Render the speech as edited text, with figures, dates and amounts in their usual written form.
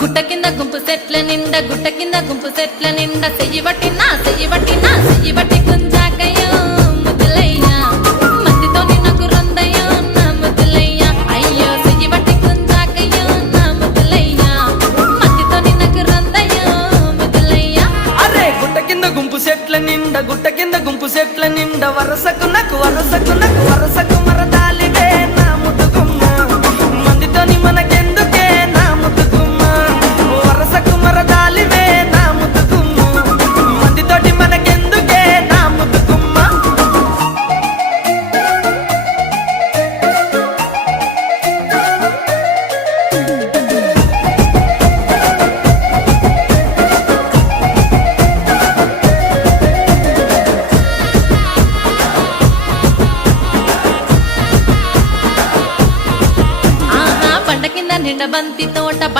గుట్ట కింద గుంపు సెట్ల నిండా గుట్ట కింద గుంపు సెట్ల నిండా సెయ్యి పట్టినా సెయ్యి పట్టినా సెయ్యి పట్టి